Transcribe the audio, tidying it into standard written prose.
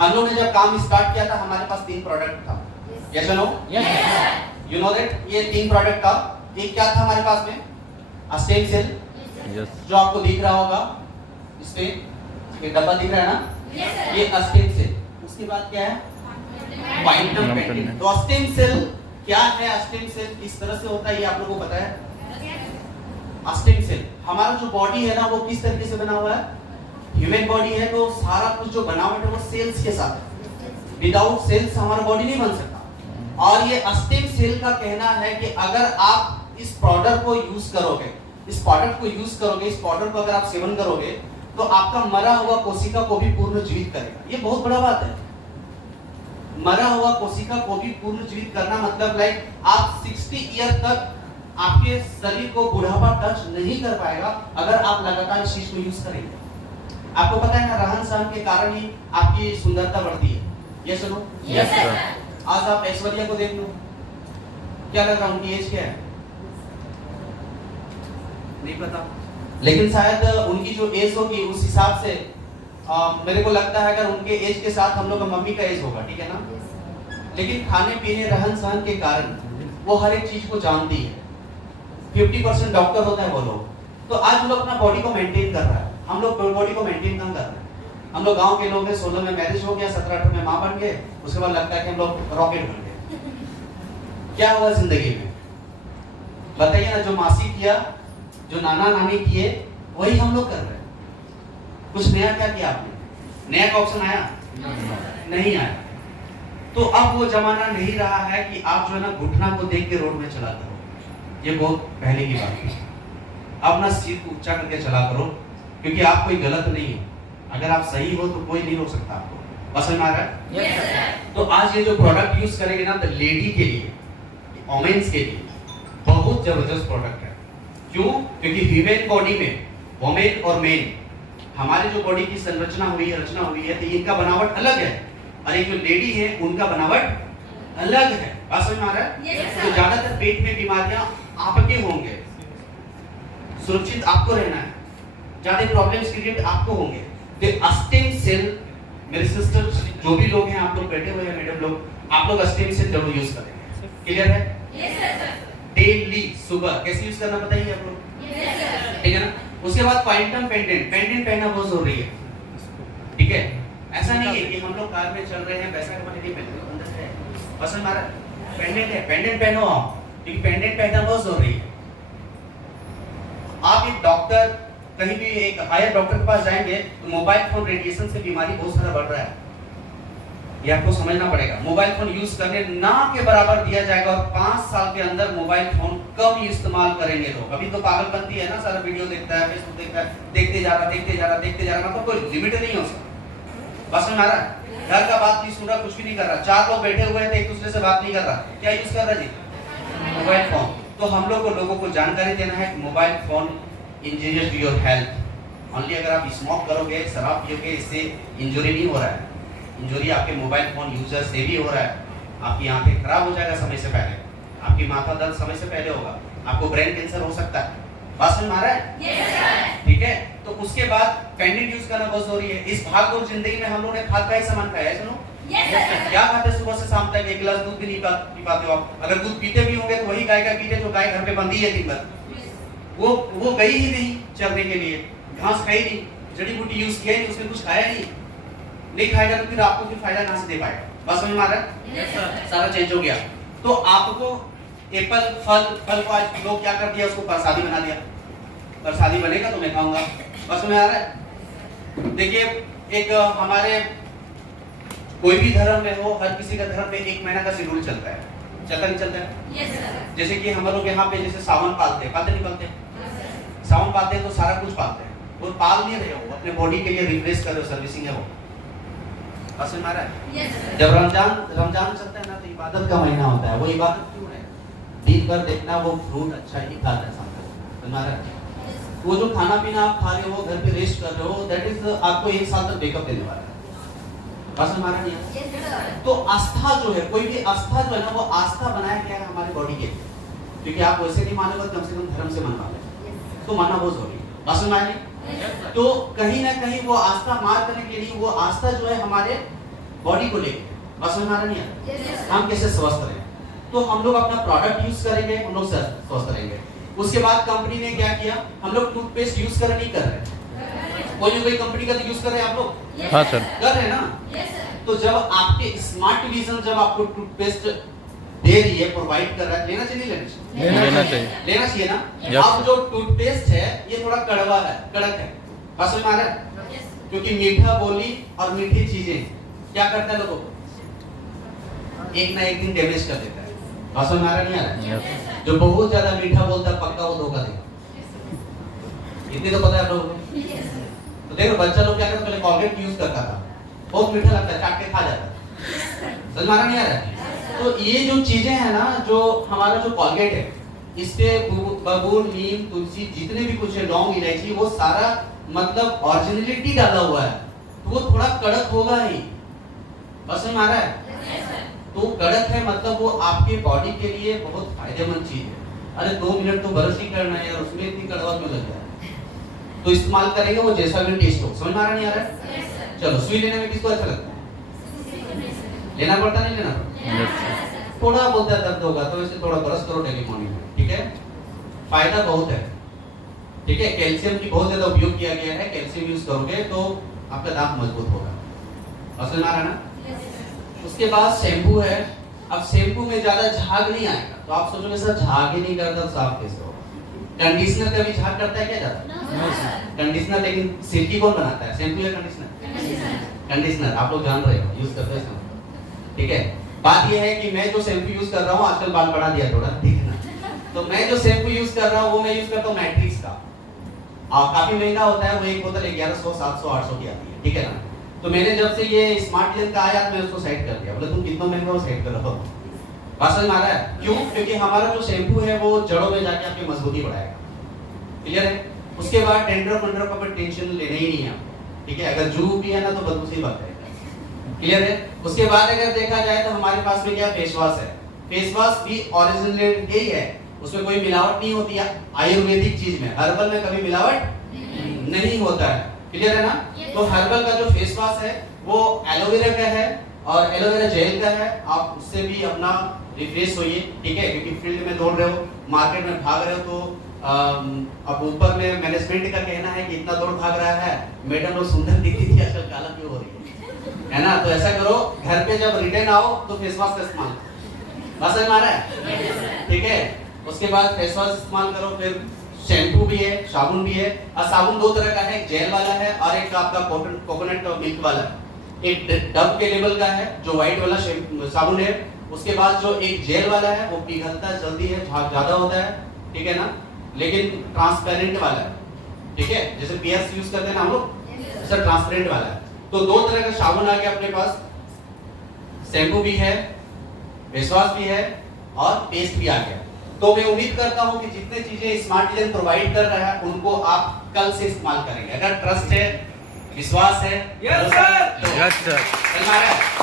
हम लोग ने जब काम स्टार्ट किया था हमारे पास 3 प्रोडक्ट था। Yes no? You know that ये 3 प्रोडक्ट था। एक क्या था हमारे पास में? स्टेम सेल, जो आपको दिख रहा होगा स्टेम, ये डब्बा दिख रहा है ना, ये स्टेम सेल। उसके बाद क्या है? Quantum pendant. तो स्टेम सेल क्या है? स्टेम सेल किस तरह से होता है ये आप लोगों को पता है? स्टेम सेल हमारा जो बॉडी है ना वो किस तरीके से बना हुआ है? ह्यूमन बॉडी है तो सारा कुछ जो बनावट है वो सेल्स के साथ है। विदाउट सेल्स हमारा बॉडी नहीं बन सकता। और ये स्टेम सेल का कहना है कि अगर आप इस प्रोडक्ट को यूज करोगे, इस प्रोडक्ट को यूज करोगे, इस पाउडर को अगर आप सेवन करोगे तो आपका मरा हुआ कोशिका को भी पुनर्जीवित करेगा। ये बहुत बड़ा बात है। मरा हुआ कोशिका को भी पुनर्जीवित करना मतलब लाइक आप 60 ईयर तक आपके शरीर को बुढ़ापा टच नहीं कर पाएगा अगर आप लगातार इस चीज को यूज करेंगे। आपको पता है ना, रहन सहन के कारण ही आपकी सुंदरता बढ़ती है। ये सुनो, यस सर। आज आप ऐश्वर्या को देख लो, क्या लग रहा है उनकी एज क्या है? नहीं पता, लेकिन शायद उनकी जो एज होगी उस हिसाब से मेरे को लगता है अगर उनके एज के साथ हम लोग का मम्मी का एज होगा, ठीक है ना। लेकिन खाने पीने रहन सहन के कारण वो हर एक चीज को जानती है। 50% डॉक्टर होता है वो लोग। तो आज हम लोग अपना बॉडी को मेंटेन कर रहा है। हम लोग बॉडी को मेंटेन कहाँ कर रहे हैं? हम लोग गांव के लोग हैं, 16 में मैरिज हो गया, 17-18 में माँ बन गए, उसके बाद लगता है कि हम लोग रॉकेट बन गए। क्या हुआ जिंदगी में? बताइए ना, जो मासी किया, जो नाना नानी किए, वही हम लोग कर रहे हैं। कुछ नया क्या किया आपने? नया का ऑप्शन आया? नहीं आया। तो अब वो जमाना नहीं रहा है कि आप जो है ना घुटना को देख के रोड में चला करो। ये बहुत पहले की बात है। अब ना सिर को ऊंचा करके चला करो, क्योंकि आप कोई गलत नहीं है। अगर आप सही हो तो कोई नहीं रोक सकता आपको। पसंद आ रहा है? yes, तो आज ये जो प्रोडक्ट यूज करेंगे ना, द लेडी के लिए, वोमेन्स के लिए बहुत जबरदस्त प्रोडक्ट है। क्यों? क्योंकि ह्यूमन बॉडी में वोमेन और मेन, हमारे जो बॉडी की संरचना हुई है, रचना हुई है, तो इनका बनावट अलग है और एक जो लेडी है उनका बनावट अलग है। बात समझ में आ रहा है? yes, तो ज्यादातर पेट में बीमारियां आपके होंगे, सुरक्षित आपको रहना है, ज्यादा प्रॉब्लम्स क्रिएट आपको होंगे। तो स्टेम सेल, मेरे सिस्टर जो भी लोग हैं, आप लोग बैठे हुए हैं, मैडम लोग, आप लोग स्टेम सेल जरूर यूज करेंगे। क्लियर है? yes, sir. डेली सुबह कैसे यूज करना बताइए आप लोग, yes, sir. ठीक है ना। उसके बाद क्वांटम पेंडेंट, पेंडेंट पहनना बहुत जरूरी है, ठीक है। ऐसा नहीं है कि हम लोग कार में चल रहे हैं, वैसा कपड़े नहीं पहने, अंदर है पसंद आ रहा है, पेंडेंट है, पेंडेंट पहनो आप, क्योंकि पेंडेंट पहनना बहुत जरूरी है। आप एक डॉक्टर, कहीं भी एक हायर डॉक्टर के पास जाएंगे तो मोबाइल फोन रेडिएशन से बीमारी बहुत सारा बढ़ रहा है, ये आपको समझना पड़ेगा। मोबाइल फोन यूज करने ना के बराबर दिया जाएगा और 5 साल के अंदर मोबाइल फोन कम इस्तेमाल करेंगे लोग। अभी तो पागलपंती है ना, सारा वीडियो देखता है, फेसबुक देखता है, देखते जा रहा, मतलब कोई लिमिट नहीं है उसका। बस में आ रहा है, घर का बात नहीं सुन रहा, कुछ भी नहीं कर रहा। 4 लोग बैठे हुए थे, एक दूसरे से बात नहीं कर रहा, क्या यूज कर रहा जी? Mobile phone. तो हम लोगों को जानकारी देना है कि mobile phone injurious to your health. Only अगर आप स्मोक करोगे, शराब पियोगे, इससे इंजरी नहीं हो रहा है। इंजरी आपके मोबाइल फोन यूजर से भी हो रहा है। आपकी आंखें खराब हो जाएगा समय से पहले, आपकी माथा दर्द समय से पहले होगा, आपको ब्रेन कैंसर हो सकता है। बात समझ में आ रहा है? yes, ठीक है। तो उसके बाद पेंडेंट यूज करना बहुत जरूरी है। इस भागदौड़ जिंदगी में हम लोग ने खाद का ही सामान खाया है, सुनो। yes, sir. क्या खाते सुबह से शाम तक? 1 गिलास दूध भी नहीं पी पाते हो आप। अगर दूध पीते भी होंगे तो वही गाय का पीते जो गाय घर पे बंधी है दिन भर। वो गई ही नहीं चरने के लिए, घास खाई नहीं, जड़ी बूटी यूज किया ही नहीं, उसने कुछ खाया नहीं खाएगा तो फिर आपको फिर फायदा कहां से दे पाएगा? बस समझ में आ रहा है? yes, sir. सारा चेंज हो गया। तो आपको एप्पल फल को आज लोग क्या कर दिया, उसको प्रसादी बना दिया। प्रसादी बनेगा तो मैं खाऊंगा। बस में आ रहा है? देखिए, एक हमारे कोई भी धर्म में हो, हर किसी का धर्म में 1 महीना का शेड्यूल चलता है, चलता नहीं चलता है? yes, sir. जैसे कि हम लोग यहाँ पे जैसे सावन पालते हैं, नहीं पालते? सावन पालते हैं तो सारा कुछ पालते हैं। वो पाल नहीं रहे हो, अपने बॉडी के लिए रिफ्रेश कर रहे हो, सर्विसिंग है वो। बस में आ रहा है? yes, sir. जब रमजान चलता है ना, तो इबादत का महीना होता है। वो इबादत क्यों है? दिन भर देखना वो फ्रूट अच्छा ही खाता है सामने। वो जो खाना पीना आप खा रहे हो, घर पे रेस्ट कर रहे हो, दैट इज आपको 1 साल तक बेकअप देने वाला है। बस हमारा नहीं है। yes, sir. तो आस्था जो है, कोई भी आस्था जो है ना, वो आस्था बनाया गया है हमारे बॉडी के, क्योंकि आप वैसे नहीं मानोगे, कम से कम धर्म से मनवा ले, तो मानना बहुत जरूरी है। बस में yes, sir. तो कहीं ना कहीं वो आस्था मार करने के लिए, वो आस्था जो है हमारे बॉडी को लेकर, बस समझ में आ रहा नहीं आ रहा? हम कैसे स्वस्थ रहें, तो हम लोग अपना प्रोडक्ट यूज करेंगे, हम लोग स्वस्थ रहेंगे। उसके बाद कंपनी ने क्या किया, हम लोग टूथपेस्ट यूज कर नहीं कर रहे, कोई कंपनी का तो यूज कर रहे हैं आप लोग, हाँ सर, कर रहे हैं ना। तो जब आपके स्मार्ट विजन जब आपको टूथपेस्ट दे रही है, प्रोवाइड कर रहा है, लेना चाहिए लेना चाहिए? लेना चाहिए। लेना चाहिए ना। Yes, अब जो टूथपेस्ट है ये थोड़ा कड़वा है, कड़क है, बस समझ में आ रहा है? क्योंकि मीठा बोली और मीठी चीजें क्या करता है लोगों को, एक ना एक दिन डैमेज कर देता है, बस समझ में आ रहा नहीं आ रहा? Yes. जो बहुत ज्यादा मीठा बोलता है पक्का वो धोखा देगा, इतनी तो पता है आप लोगों को। तो देखो बच्चा लोग क्या करता, पहले कॉलगेट यूज करता था, बहुत मीठा लगता है, चाट के खा जाता है, समझ में आ रहा नहीं आ रहा? तो ये जो चीजें हैं ना, जो हमारा जो कॉलगेट है, इस पे बबूल, नीम, तुलसी, जितने भी कुछ है, लौंग, इलायची, वो सारा मतलब ओरिजिनलिटी डाला हुआ है, तो वो थोड़ा कड़क होगा ही, बस समझ में आ रहा है? तो कड़क है मतलब वो आपके बॉडी के लिए बहुत फायदेमंद चीज है। अरे 2 मिनट तो ब्रश ही करना है यार, उसमें इतनी कड़वा क्यों लग रहा है? तो इस्तेमाल करेंगे वो जैसा भी टेस्ट हो, समझ में आ रहा नहीं आ रहा? चलो, सुई लेने में किसको अच्छा लगता है? लेना पड़ता नहीं लेना पड़ता? थोड़ा बोलता है दर्द होगा तो इसे थोड़ा ब्रश करो डेली मॉर्निंग में, ठीक है? फायदा बहुत है, ठीक है? कैल्शियम की बहुत ज्यादा उपयोग किया गया है, कैल्शियम यूज करोगे तो आपका दांत मजबूत होगा, समझ में आ रहा है ना? उसके बाद शैम्पू है। अब शैम्पू में ज्यादा झाग नहीं आएगा, तो आप सोचोगे सर झाग ही नहीं करता तो साफ कैसे होगा? कंडीशनर कभी झाग करता है क्या ज्यादा? कंडीशनर, लेकिन सिल्की कौन बनाता है, शैम्पू या कंडीशनर? कंडीशनर, आप लोग जान रहे हो, यूज करते हो, ठीक है? बात यह है कि मैं जो शैम्पू यूज कर रहा हूँ, आजकल बाल बढ़ा दिया थोड़ा, ठीक है ना? तो मैं जो शैम्पू यूज कर रहा हूँ वो मैं यूज करता हूँ मैट्रिक्स का, और काफी महंगा होता है, वो एक बोतल 1100, 700, 800 की आती है, ठीक है ना? तो मैंने जब से ये स्मार्ट विजन का आया, मैं उसको साइड कर दिया, बोले तुम कितना महंगा वो साइड कर रहा हो, बात समझ में आ रहा है? क्यों? क्योंकि हमारा जो शैम्पू है वो जड़ों में जाके आपकी मजबूती बढ़ाएगा, क्लियर है? उसके बाद टेंडर का कोई टेंशन लेना ही नहीं है आपको, ठीक है? अगर जू भी है ना तो बदबू से ही बात है, क्लियर है? उसके बाद अगर देखा जाए तो हमारे पास में क्या फेस वॉश है, फेस वॉश भी ओरिजिनल ही है, उसमें कोई मिलावट नहीं होती है, आयुर्वेदिक चीज में, हर्बल में कभी मिलावट नहीं होता है, क्लियर है ना? तो हर्बल का जो फेस वॉश है वो एलोवेरा का है और एलोवेरा जेल का है, आप उससे भी अपना रिफ्रेश होइए, ठीक है? क्योंकि फील्ड में दौड़ रहे हो, मार्केट में भाग रहे हो, तो अब ऊपर में मैनेजमेंट का कहना है कि इतना दौड़ भाग रहा है, मैडम लोग सुंदर दिखती थी, आजकल काला क्यों हो रही है ना? तो ऐसा करो, घर पे जब रिटर्न आओ तो फेस वॉश का इस्तेमाल, बस समझ में आ रहा है? ठीक है? उसके बाद फेस वॉश इस्तेमाल करो, फिर शैम्पू भी है, साबुन भी है, और साबुन 2 तरह का है, एक जेल वाला है और एक आपका कोकोनट मिल्क वाला है। एक डब के लेवल का है जो व्हाइट वाला साबुन है, उसके बाद जो एक जेल वाला है वो पिघलता जल्दी है, झाग ज्यादा होता है, ठीक है ना? लेकिन ट्रांसपेरेंट वाला है, ठीक है? जैसे पीएस यूज करते हैं ना हम लोग, सर ट्रांसपेरेंट वाला है। तो 2 तरह का साबुन आ गया अपने पास, शैम्पू भी है, फेस वॉश भी है और पेस्ट भी आ गया। तो मैं उम्मीद करता हूं कि जितने चीजें स्मार्ट विजन प्रोवाइड कर रहा है उनको आप कल से इस्तेमाल करेंगे। अगर ट्रस्ट है, विश्वास है, यस सर, है